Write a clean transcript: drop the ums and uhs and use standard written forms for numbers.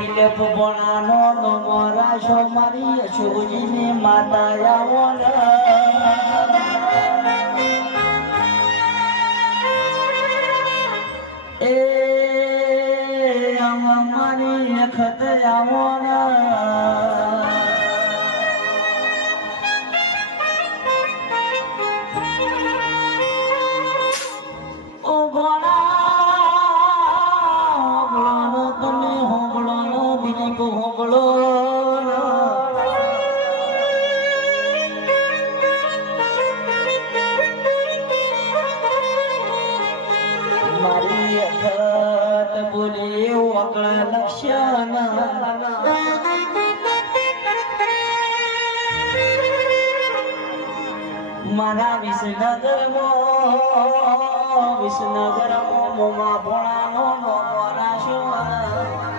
દિલપ બોણાનો નો મોરાશો મારી યશોજીની માતા આવોલ એ અમારી અખત આવોલ મારી અખત બોલે વકળ લક્ષણ મારા વિસનગરમાં મોમા ભોણાનો મોરા શિવ